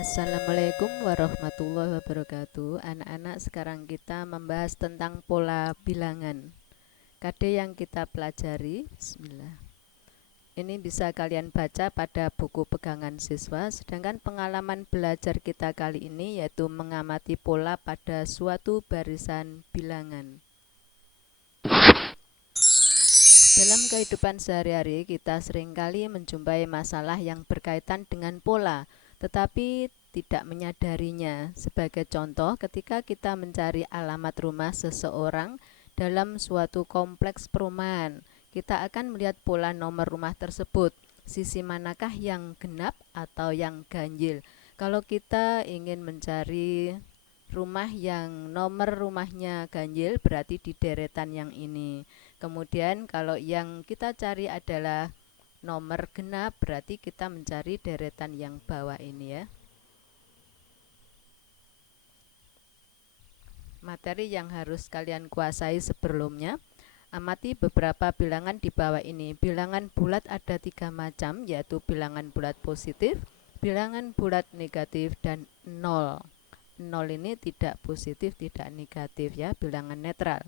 Assalamualaikum warahmatullahi wabarakatuh. Anak-anak, sekarang kita membahas tentang pola bilangan. KD yang kita pelajari, bismillah. Ini bisa kalian baca pada buku pegangan siswa, sedangkan pengalaman belajar kita kali ini yaitu mengamati pola pada suatu barisan bilangan. Dalam kehidupan sehari-hari, kita seringkali menjumpai masalah yang berkaitan dengan pola, tetapi tidak menyadarinya. Sebagai contoh, ketika kita mencari alamat rumah seseorang dalam suatu kompleks perumahan, kita akan melihat pola nomor rumah tersebut. Sisi manakah yang genap atau yang ganjil? Kalau kita ingin mencari rumah yang nomor rumahnya ganjil, berarti di deretan yang ini. Kemudian kalau yang kita cari adalah nomor genap, berarti kita mencari deretan yang bawah ini ya. Materi yang harus kalian kuasai sebelumnya, amati beberapa bilangan di bawah ini. Bilangan bulat ada 3 macam, yaitu bilangan bulat positif, bilangan bulat negatif, dan 0. 0 ini tidak positif, tidak negatif ya, bilangan netral.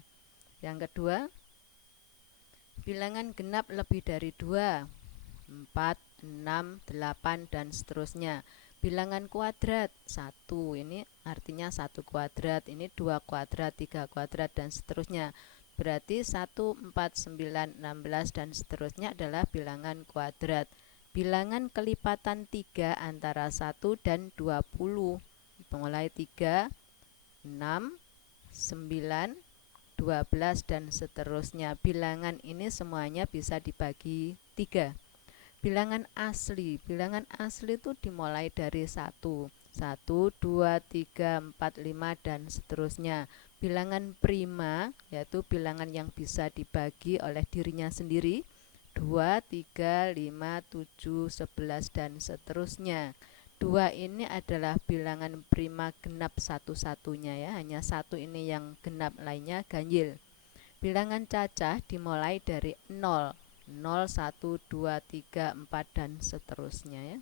Yang kedua, bilangan genap lebih dari 2, 4, 6, 8, dan seterusnya. Bilangan kuadrat 1, ini artinya 1 kuadrat, ini 2 kuadrat, 3 kuadrat, dan seterusnya. Berarti 1, 4, 9, 16, dan seterusnya adalah bilangan kuadrat. Bilangan kelipatan 3 antara 1 dan 20. Mulai 3, 6, 9, 12, dan seterusnya. Bilangan ini semuanya bisa dibagi 3. Bilangan asli itu dimulai dari 1, 2, 3, 4, 5, dan seterusnya. Bilangan prima yaitu bilangan yang bisa dibagi oleh dirinya sendiri, 2, 3, 5, 7, 11, dan seterusnya. 2 ini adalah bilangan prima genap satu-satunya ya, hanya 1 ini yang genap, lainnya ganjil. Bilangan cacah dimulai dari 0, 0, 1, 2, 3, 4, dan seterusnya ya.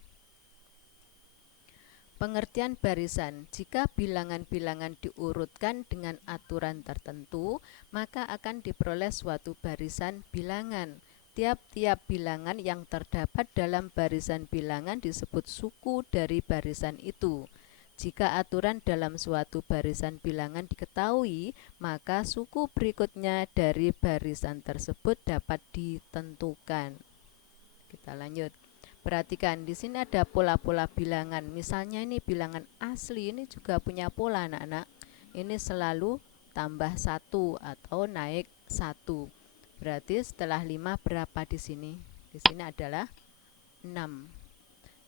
Pengertian barisan: jika bilangan-bilangan diurutkan dengan aturan tertentu, maka akan diperoleh suatu barisan bilangan. Tiap-tiap bilangan yang terdapat dalam barisan bilangan disebut suku dari barisan itu. Jika aturan dalam suatu barisan bilangan diketahui, maka suku berikutnya dari barisan tersebut dapat ditentukan. Kita lanjut. Perhatikan, di sini ada pola-pola bilangan. Misalnya ini bilangan asli, ini juga punya pola anak-anak. Ini selalu tambah 1 atau naik 1. Berarti setelah 5 berapa di sini? Di sini adalah 6.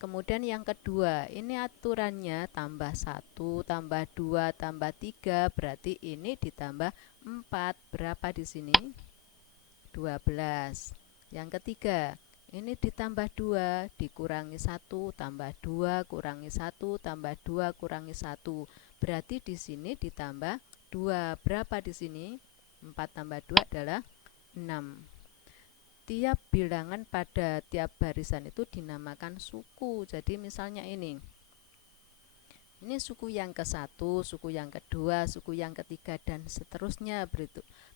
Kemudian yang kedua, ini aturannya tambah 1, tambah 2, tambah 3, berarti ini ditambah 4. Berapa di sini? 12. Yang ketiga, ini ditambah 2, dikurangi 1, tambah 2, kurangi 1, tambah 2, kurangi 1. Berarti di sini ditambah 2. Berapa di sini? 4 tambah 2 adalah 6. Tiap bilangan pada tiap barisan itu dinamakan suku. Jadi misalnya ini suku yang ke-1, suku yang kedua, suku yang ketiga, dan seterusnya.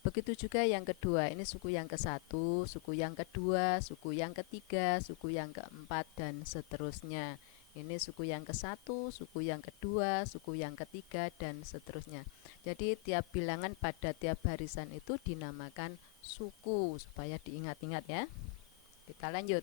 Begitu juga yang kedua, ini suku yang ke-1, suku yang kedua, suku yang ketiga, suku yang keempat, dan seterusnya. Ini suku yang ke-1, suku yang kedua, suku yang ketiga, dan seterusnya. Jadi tiap bilangan pada tiap barisan itu dinamakan suku, supaya diingat-ingat ya. Kita lanjut.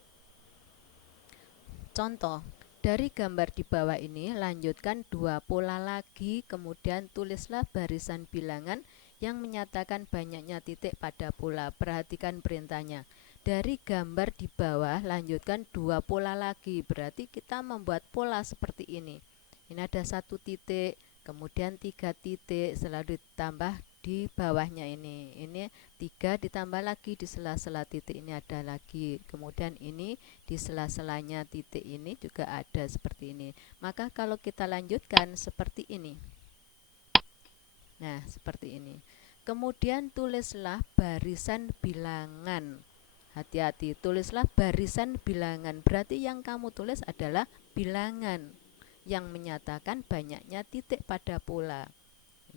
Contoh, dari gambar di bawah ini, lanjutkan 2 pola lagi, kemudian tulislah barisan bilangan yang menyatakan banyaknya titik pada pola. Perhatikan perintahnya. Dari gambar di bawah, lanjutkan 2 pola lagi, berarti kita membuat pola seperti ini. Ini ada 1 titik, kemudian 3 titik, selalu ditambah di bawahnya ini 3 ditambah lagi di sela-sela titik ini ada lagi, kemudian ini di sela-selanya titik ini juga ada seperti ini. Maka kalau kita lanjutkan seperti ini, nah seperti ini. Kemudian tulislah barisan bilangan. Hati-hati, tulislah barisan bilangan, berarti yang kamu tulis adalah bilangan. yang menyatakan banyaknya titik pada pola.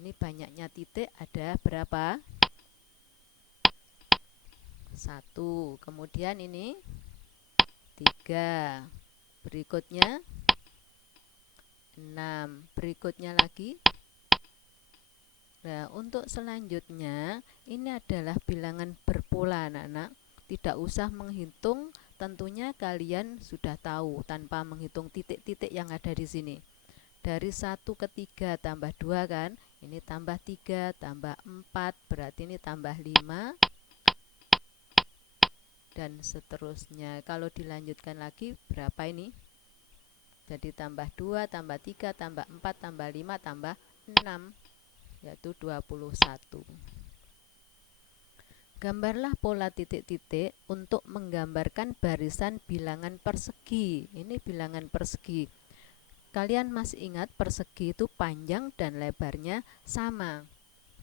Ini banyaknya titik ada berapa? 1. Kemudian ini 3. Berikutnya 6. Berikutnya lagi. Nah, untuk selanjutnya ini adalah bilangan berpola anak-anak. Tidak usah menghitung, tentunya kalian sudah tahu tanpa menghitung titik-titik yang ada di sini. Dari 1 ke 3 tambah 2 kan, ini tambah 3 tambah 4, berarti ini tambah 5 dan seterusnya. Kalau dilanjutkan lagi berapa ini? Jadi tambah 2 tambah 3 tambah 4 tambah 5 tambah 6, yaitu 21. Gambarlah pola titik-titik untuk menggambarkan barisan bilangan persegi. Ini bilangan persegi. Kalian masih ingat persegi itu panjang dan lebarnya sama.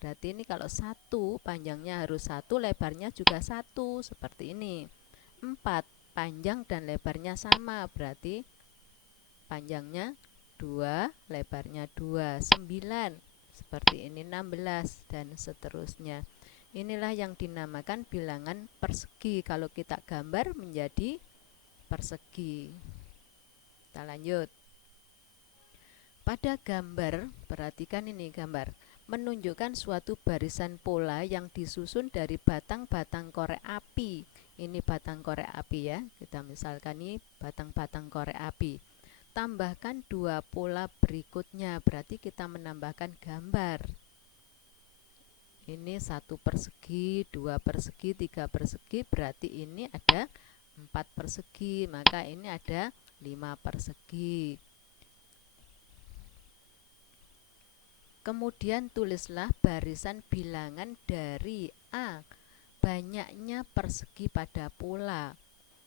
Berarti ini kalau 1 panjangnya harus 1, lebarnya juga 1, seperti ini. 4 panjang dan lebarnya sama, berarti panjangnya 2, lebarnya 2. 9 seperti ini, 16 dan seterusnya. Inilah yang dinamakan bilangan persegi kalau kita gambar menjadi persegi. Kita lanjut. Pada gambar, perhatikan ini gambar, menunjukkan suatu barisan pola yang disusun dari batang-batang korek api. Ini batang korek api ya, kita misalkan ini batang-batang korek api. Tambahkan 2 pola berikutnya, berarti kita menambahkan gambar. Ini 1 persegi, 2 persegi, 3 persegi, berarti ini ada 4 persegi, maka ini ada 5 persegi. Kemudian tulislah barisan bilangan dari A. Banyaknya persegi pada pola.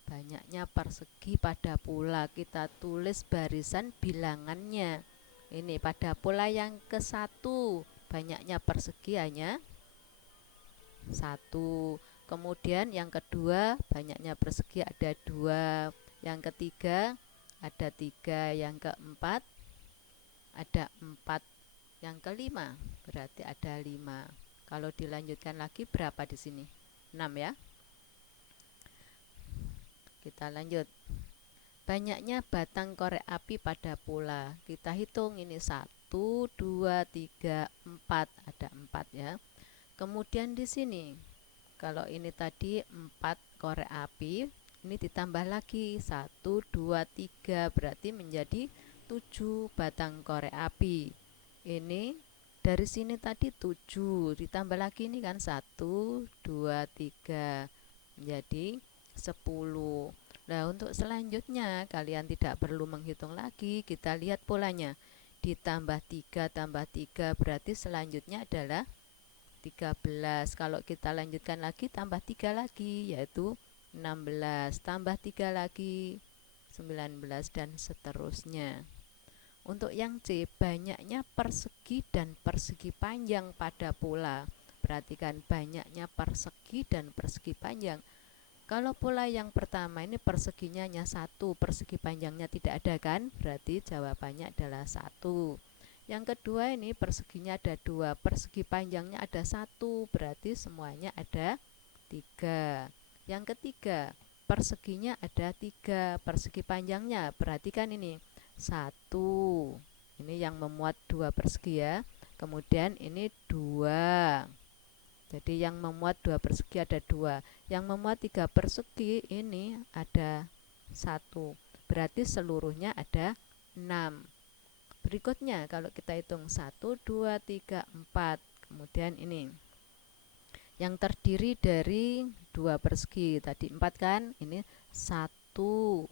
Banyaknya persegi pada pola. Kita tulis barisan bilangannya. Ini pada pola yang ke-1. Banyaknya persegi hanya 1. Kemudian yang kedua banyaknya persegi ada 2. Yang ketiga ada 3. Yang keempat ada 4. Yang kelima berarti ada 5. Kalau dilanjutkan lagi berapa di sini? 6 ya. Kita lanjut. Banyaknya batang korek api pada pola. Kita hitung ini 1, 2, 3, 4. Ada 4 ya. Kemudian di sini, kalau ini tadi 4 korek api, ini ditambah lagi 1, 2, 3, berarti menjadi 7 batang korek api. Ini dari sini tadi 7, ditambah lagi ini kan 1, 2, 3, menjadi 10. Nah, untuk selanjutnya kalian tidak perlu menghitung lagi, kita lihat polanya. Ditambah 3 tambah 3 berarti selanjutnya adalah 13. Kalau kita lanjutkan lagi tambah 3 lagi yaitu 16, tambah 3 lagi 19 dan seterusnya. Untuk yang C, banyaknya persegi dan persegi panjang pada pola. Perhatikan banyaknya persegi dan persegi panjang. Kalau pola yang pertama ini perseginya hanya 1, persegi panjangnya tidak ada kan? Berarti jawabannya adalah 1. Yang kedua ini perseginya ada 2, persegi panjangnya ada 1, berarti semuanya ada 3. Yang ketiga, perseginya ada 3, persegi panjangnya, perhatikan ini 1. Ini yang memuat 2 persegi ya. Kemudian ini 2. Jadi yang memuat 2 persegi ada 2. Yang memuat 3 persegi ini ada 1. Berarti seluruhnya ada 6. Berikutnya kalau kita hitung 1, 2, 3, 4. Kemudian ini yang terdiri dari 2 persegi. Tadi 4 kan? Ini 1.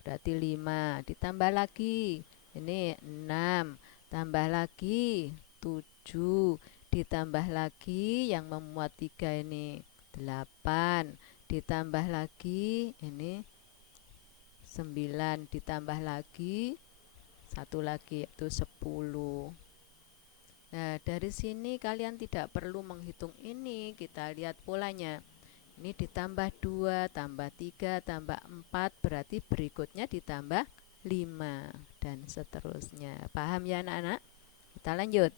Berarti 5. Ditambah lagi. Ini 6. Tambah lagi 7. Ditambah lagi yang memuat 3 ini 8. Ditambah lagi ini 9. Ditambah lagi 1 lagi yaitu 10. Nah, dari sini kalian tidak perlu menghitung ini, kita lihat polanya. Ini ditambah 2, tambah 3, tambah 4, berarti berikutnya ditambah 5. dan seterusnya. Paham ya anak-anak? Kita lanjut.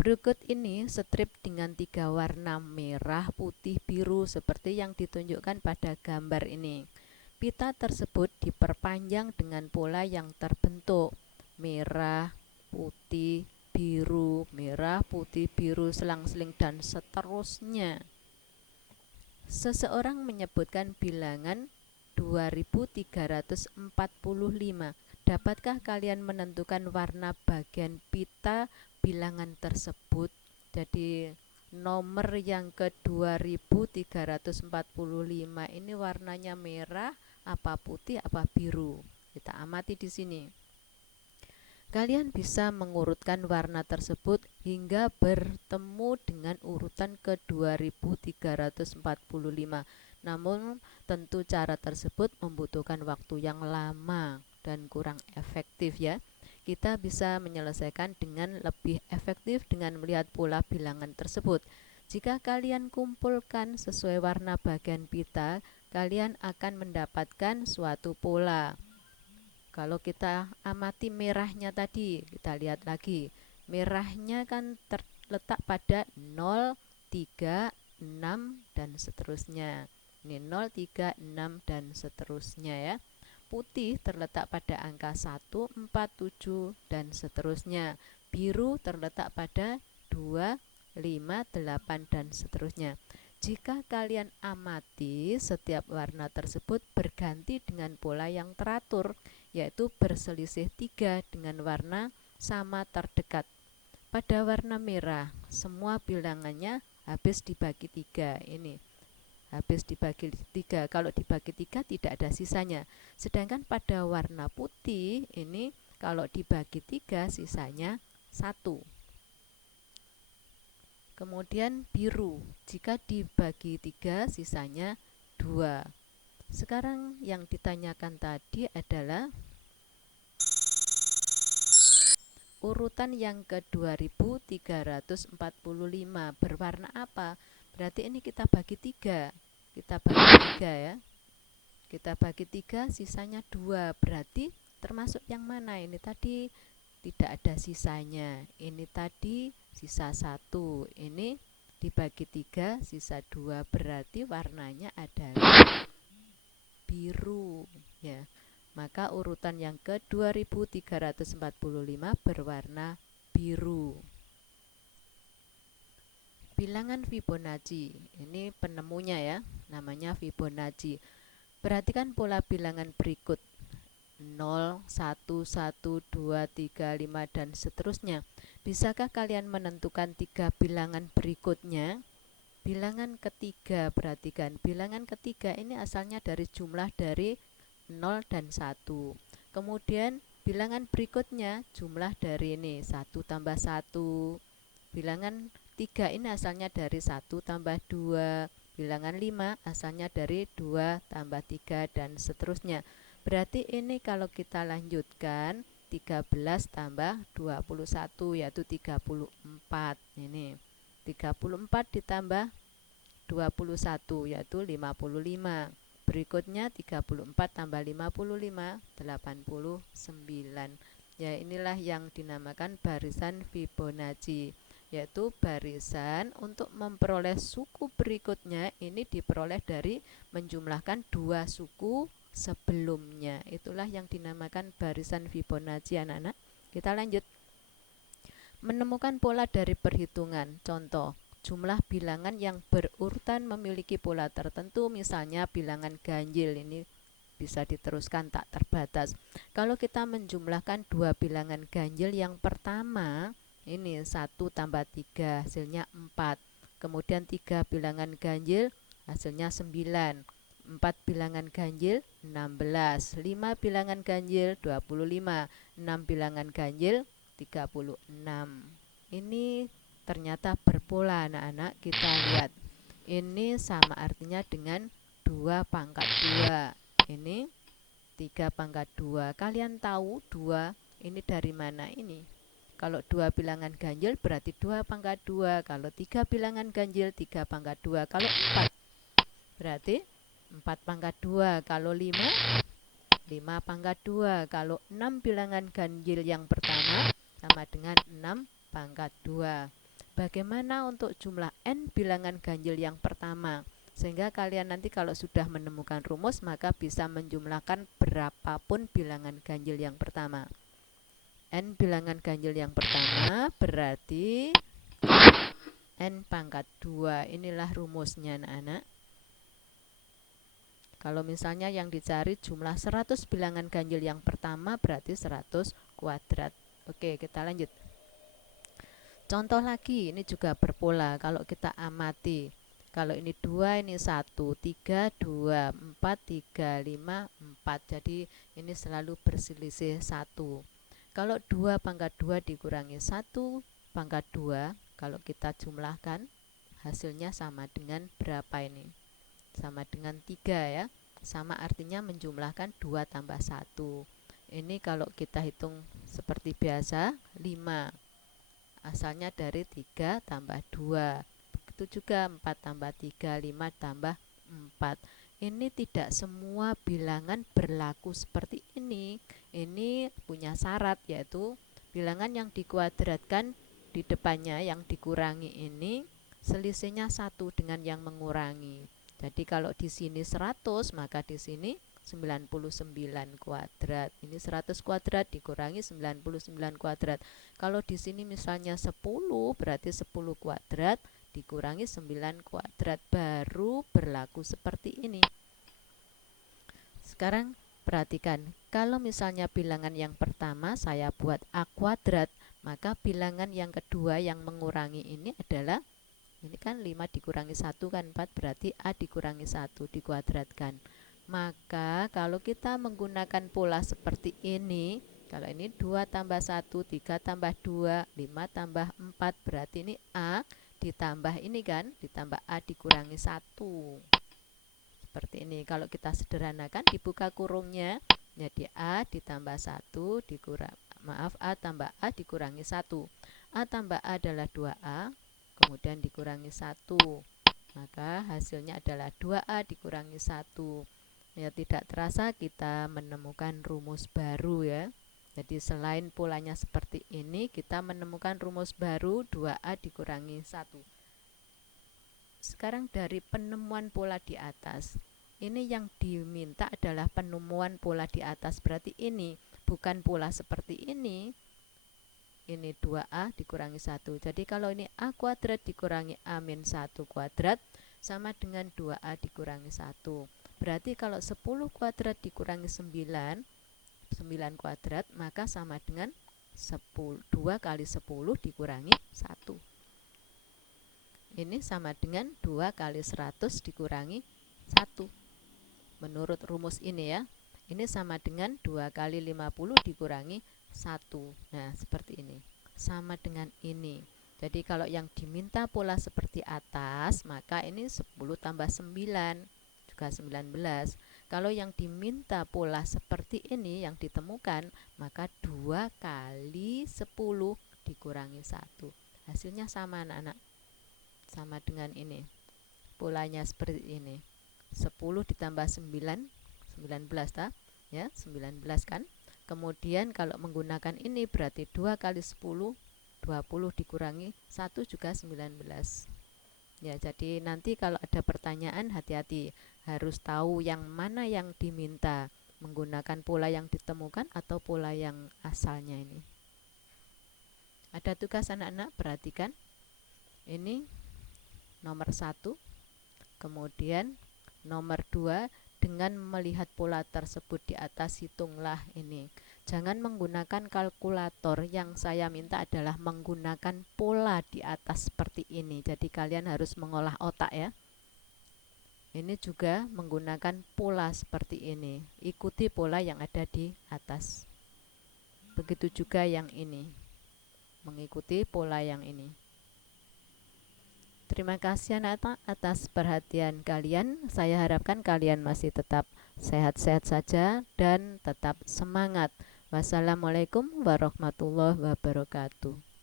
Berikut ini strip dengan 3 warna merah, putih, biru seperti yang ditunjukkan pada gambar ini. Pita tersebut diperpanjang dengan pola yang terbentuk merah, putih, biru, merah, putih, biru, selang-seling dan seterusnya. Seseorang menyebutkan bilangan 2345. Dapatkah kalian menentukan warna bagian pita bilangan tersebut? Jadi nomor yang ke 2345 ini warnanya merah, apa putih, apa biru. Kita amati di sini. Kalian bisa mengurutkan warna tersebut hingga bertemu dengan urutan ke 2345. Namun tentu cara tersebut membutuhkan waktu yang lama dan kurang efektif ya. Kita bisa menyelesaikan dengan lebih efektif dengan melihat pola bilangan tersebut. Jika kalian kumpulkan sesuai warna bagian pita, kalian akan mendapatkan suatu pola. Kalau kita amati merahnya tadi, kita lihat lagi. Merahnya kan terletak pada 0, 3, 6 dan seterusnya. Ini 0, 3, 6 dan seterusnya ya. Putih terletak pada angka 1, 4, 7 dan seterusnya. Biru terletak pada 2, 5, 8 dan seterusnya. Jika kalian amati, setiap warna tersebut berganti dengan pola yang teratur, yaitu berselisih 3 dengan warna sama terdekat. Pada warna merah, semua bilangannya habis dibagi 3. Ini habis dibagi 3. Kalau dibagi 3 tidak ada sisanya. Sedangkan pada warna putih ini kalau dibagi 3 sisanya 1. Kemudian biru, jika dibagi 3 sisanya 2. Sekarang yang ditanyakan tadi adalah urutan yang ke 2345 berwarna apa? Berarti ini kita bagi 3. Kita bagi 3 ya. Kita bagi 3 sisanya 2. Berarti termasuk yang mana? Ini tadi tidak ada sisanya. Ini tadi sisa 1. Ini dibagi 3 sisa 2. Berarti warnanya adalah biru ya. Maka urutan yang ke 2345 berwarna biru. Bilangan Fibonacci, ini penemunya ya, namanya Fibonacci. Perhatikan pola bilangan berikut 0, 1, 1, 2, 3, 5 dan seterusnya. Bisakah kalian menentukan 3 bilangan berikutnya? Bilangan ketiga, perhatikan bilangan ketiga ini asalnya dari jumlah dari 0 dan 1. Kemudian bilangan berikutnya jumlah dari ini 1 tambah 1. Bilangan 3 ini asalnya dari 1 tambah 2. Bilangan 5 asalnya dari 2 tambah 3 dan seterusnya. Berarti ini kalau kita lanjutkan 13 tambah 21 yaitu 34. Ini 34 ditambah 21 yaitu 55. Berikutnya 34 tambah 55 89. Ya, inilah yang dinamakan barisan Fibonacci, yaitu barisan untuk memperoleh suku berikutnya ini diperoleh dari menjumlahkan 2 suku sebelumnya. Itulah yang dinamakan barisan Fibonacci anak-anak. Kita lanjut. Menemukan pola dari perhitungan. Contoh, jumlah bilangan yang berurutan memiliki pola tertentu, misalnya bilangan ganjil ini bisa diteruskan tak terbatas. Kalau kita menjumlahkan 2 bilangan ganjil, yang pertama ini 1 tambah 3 hasilnya 4. Kemudian 3 bilangan ganjil hasilnya 9. 4 bilangan ganjil 16. 5 bilangan ganjil 25. 6 bilangan ganjil 36. Ini ternyata berpola anak-anak. Kita lihat. Ini sama artinya dengan 2 pangkat 2. Ini 3 pangkat 2. Kalian tahu 2 ini dari mana ini? Kalau 2 bilangan ganjil berarti 2 pangkat 2. Kalau 3 bilangan ganjil 3 pangkat 2. Kalau 4 berarti 4 pangkat 2. Kalau 5 5 pangkat 2. Kalau 6 bilangan ganjil yang pertama sama dengan 6 pangkat 2. Bagaimana untuk jumlah n bilangan ganjil yang pertama? Sehingga kalian nanti kalau sudah menemukan rumus maka bisa menjumlahkan berapapun bilangan ganjil yang pertama. N bilangan ganjil yang pertama berarti n pangkat 2. Inilah rumusnya anak-anak. Kalau misalnya yang dicari jumlah 100 bilangan ganjil yang pertama berarti 100 kuadrat. Oke, kita lanjut. Contoh lagi, ini juga berpola. Kalau kita amati, kalau ini 2, ini 1, 3, 2, 4, 3, 5, 4. Jadi ini selalu berselisih 1. Kalau 2 pangkat 2 dikurangi 1 pangkat 2, kalau kita jumlahkan, hasilnya sama dengan berapa ini? Sama dengan 3 ya. Sama artinya menjumlahkan 2 tambah 1. Ini kalau kita hitung seperti biasa, 5. Asalnya dari 3 tambah 2. Begitu juga 4 tambah 3, 5 tambah 4. Ini tidak semua bilangan berlaku seperti ini. Ini punya syarat, yaitu bilangan yang dikuadratkan di depannya yang dikurangi ini selisihnya 1 dengan yang mengurangi. Jadi kalau di sini 100, maka di sini 99 kuadrat. Ini 100 kuadrat dikurangi 99 kuadrat. Kalau di sini misalnya 10, berarti 10 kuadrat dikurangi 9 kuadrat. Baru berlaku seperti ini. Sekarang perhatikan, kalau misalnya bilangan yang pertama saya buat A kuadrat, maka bilangan yang kedua yang mengurangi ini adalah, ini kan 5 dikurangi 1 kan 4, berarti A dikurangi 1 dikuadratkan. Maka kalau kita menggunakan pola seperti ini, kalau ini 2 tambah 1, 3 tambah 2, 5 tambah 4, berarti ini A ditambah ini kan, ditambah A dikurangi 1. Seperti ini. Kalau kita sederhanakan, dibuka kurungnya, jadi A ditambah 1 dikurang, A tambah A dikurangi 1. A tambah A adalah 2A, kemudian dikurangi 1. Maka hasilnya adalah 2A dikurangi 1. Ya, tidak terasa kita menemukan rumus baru ya. Jadi selain polanya seperti ini, kita menemukan rumus baru 2A dikurangi 1. Sekarang dari penemuan pola di atas, ini yang diminta adalah penemuan pola di atas. Berarti ini bukan pola seperti ini. Ini 2A dikurangi 1. Jadi kalau ini A kuadrat dikurangi A min 1 kuadrat sama dengan 2A dikurangi 1. Berarti kalau 10 kuadrat dikurangi 9 kuadrat, maka sama dengan 2 kali 10 dikurangi 1. Ini sama dengan 2 kali 100 dikurangi 1. Menurut rumus ini ya. Ini sama dengan 2 kali 50 dikurangi 1. Nah, seperti ini. Sama dengan ini. Jadi kalau yang diminta pola seperti atas, maka ini 10 tambah 9. Juga 19. Kalau yang diminta pola seperti ini yang ditemukan, maka 2 kali 10 dikurangi 1. Hasilnya sama anak-anak. Sama dengan ini. Polanya seperti ini. 10 ditambah 9, 19 tak? Ya, 19 kan? Kemudian kalau menggunakan ini berarti 2 kali 10, 20 dikurangi 1 juga 19. Ya, jadi nanti kalau ada pertanyaan hati-hati, harus tahu yang mana yang diminta, menggunakan pola yang ditemukan atau pola yang asalnya ini. Ada tugas anak-anak, perhatikan. Ini nomor 1, kemudian nomor 2, dengan melihat pola tersebut di atas hitunglah ini. Jangan menggunakan kalkulator, yang saya minta adalah menggunakan pola di atas seperti ini. Jadi kalian harus mengolah otak ya. Ini juga menggunakan pola seperti ini. Ikuti pola yang ada di atas. Begitu juga yang ini. Mengikuti pola yang ini. Terima kasih anak-anak atas perhatian kalian. Saya harapkan kalian masih tetap sehat-sehat saja dan tetap semangat. Wassalamualaikum warahmatullahi wabarakatuh.